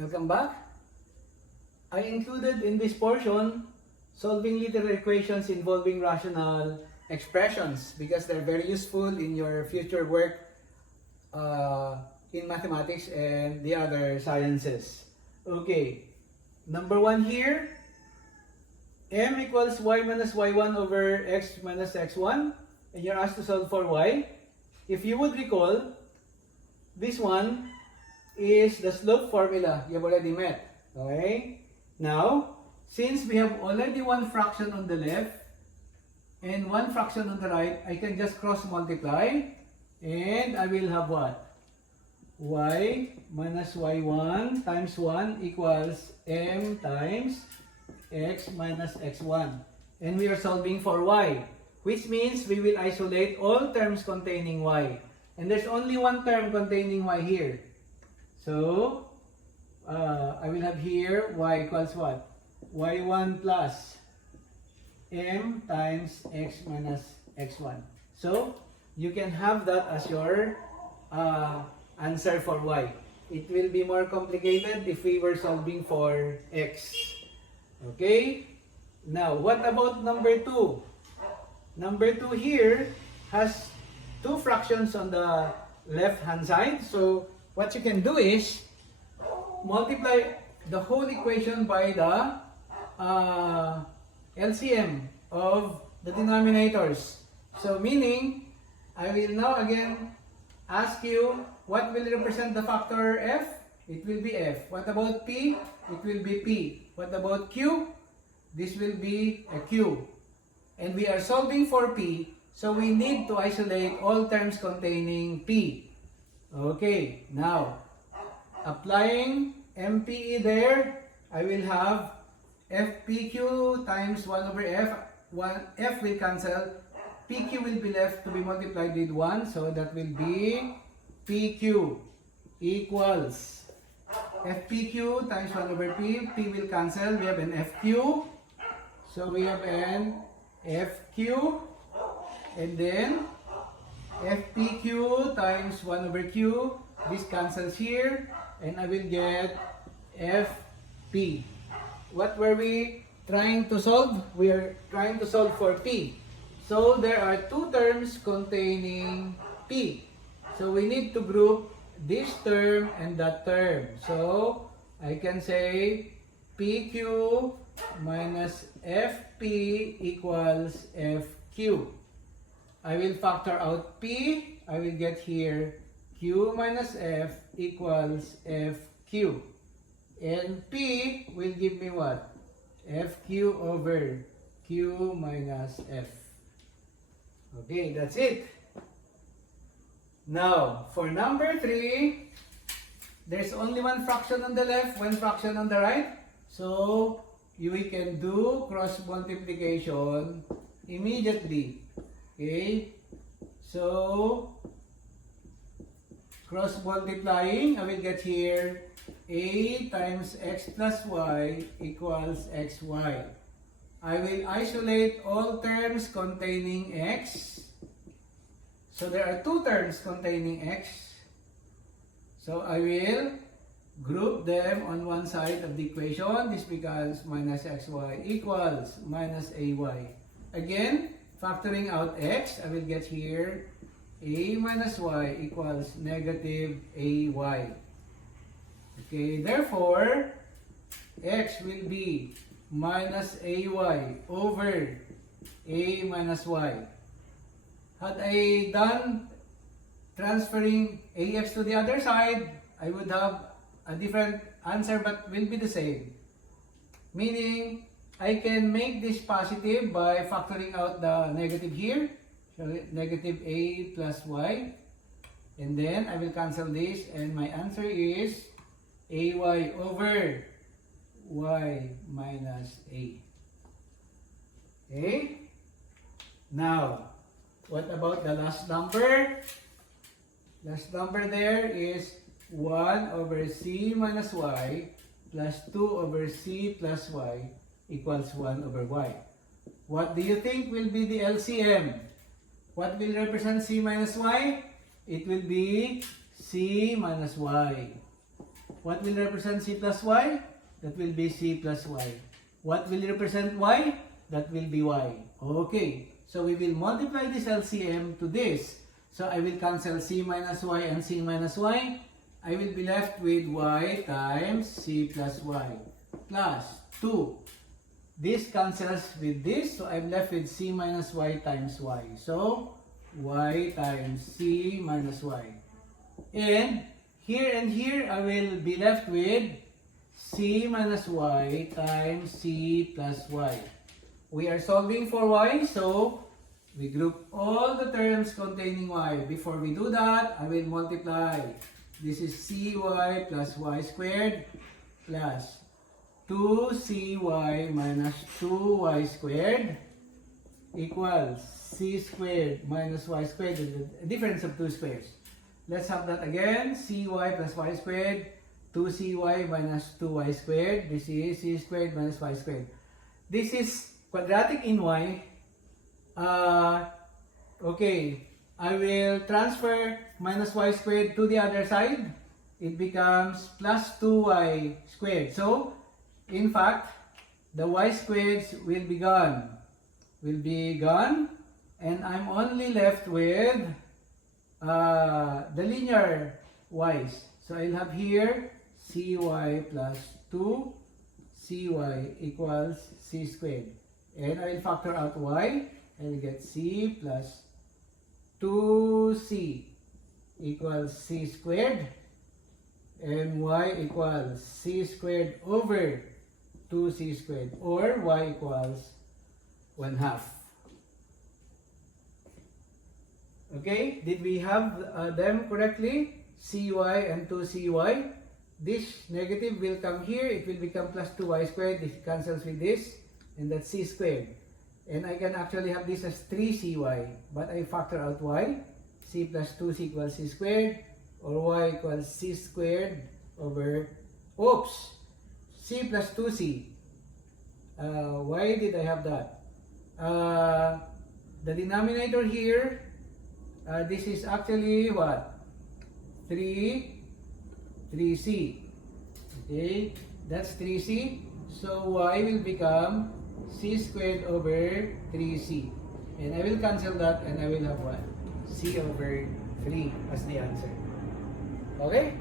Welcome back. I included in this portion solving literal equations involving rational expressions because they're very useful in your future work in mathematics and the other sciences. Okay, number 1 here, m equals y minus y1 over x minus x1, and you're asked to solve for y. If you would recall, this one is the slope formula you have already met. Okay? Now, since we have already one fraction on the left and one fraction on the right, I can just cross multiply and I will have what? Y minus y1 times 1 equals m times x minus x1. And we are solving for y, which means we will isolate all terms containing y. And there's only one term containing y here. So, I will have here y equals what? y1 plus m times x minus x1. So, you can have that as your answer for y. It will be more complicated if we were solving for x. Okay? Now, what about number 2? Number 2 here has two fractions on the left hand side. So, what you can do is multiply the whole equation by the LCM of the denominators. So meaning, I will now again ask you, what will represent the factor f? It will be f. What about p? It will be p. What about q? This will be a q. And we are solving for p, so we need to isolate all terms containing p. Okay, now, applying MPE there, I will have FPQ times 1 over f. F will cancel. PQ will be left to be multiplied with 1. So that will be PQ equals FPQ times 1 over P. P will cancel. We have an FQ. So we have an FQ. And then FPQ times 1 over Q. This cancels here. And I will get FP. What were we trying to solve? We are trying to solve for P. So there are two terms containing P. So we need to group this term and that term. So I can say PQ minus FP equals FQ. I will factor out P. I will get here Q minus F equals FQ. And P will give me what? FQ over Q minus F. Okay, that's it. Now, for number 3, there's only one fraction on the left, one fraction on the right. So, we can do cross multiplication immediately. Okay? So, cross multiplying, I will get here a times x plus y equals xy. I will isolate all terms containing x. So there are two terms containing x. So I will group them on one side of the equation. This becomes minus xy equals minus ay. Again, factoring out x, I will get here a minus y equals negative ay. Okay, therefore, x will be minus ay over a minus y. Had I done transferring ax to the other side, I would have a different answer but will be the same. Meaning, I can make this positive by factoring out the negative here. So, negative a plus y. And then, I will cancel this and my answer is ay over y minus a. Okay? Now, what about the last number? Last number there is 1 over c minus y plus 2 over c plus y equals 1 over y. What do you think will be the LCM? What will represent c minus y? It will be c minus y. What will represent c plus y? That will be c plus y. What will represent y? That will be y. Okay. So we will multiply this LCM to this. So I will cancel c minus y and c minus y. I will be left with y times c plus y plus 2. This cancels with this. So I'm left with c minus y times y. So y times c minus y. And here I will be left with c minus y times c plus y. We are solving for y, so we group all the terms containing y. Before we do that, I will multiply. This is cy plus y squared plus 2cy minus 2y squared equals c squared minus y squared, the difference of two squares. Let's have that again. Cy plus y squared, 2cy minus 2y squared. This is c squared minus y squared. This is quadratic in y. Okay, I will transfer minus y squared to the other side. It becomes plus 2y squared. So, in fact, the y squareds will be gone. And I'm only left with the linear y's. So I'll have here cy plus 2cy equals c squared. And I will factor out y. I will get c plus 2c equals c squared. And y equals c squared over 2c squared. Or y equals 1/2. Okay, did we have them correctly? cy and 2cy. This negative will come here. It will become plus 2y squared. This cancels with this. And that's c squared. And I can actually have this as 3cy. But I factor out y. c plus 2c equals c squared. Or y equals c squared over... Oops! c plus 2c. Why did I have that? The denominator here... this is actually what? 3c. Okay, that's 3c. So y will become c squared over 3c. And I will cancel that and I will have what? c over 3 as the answer. Okay?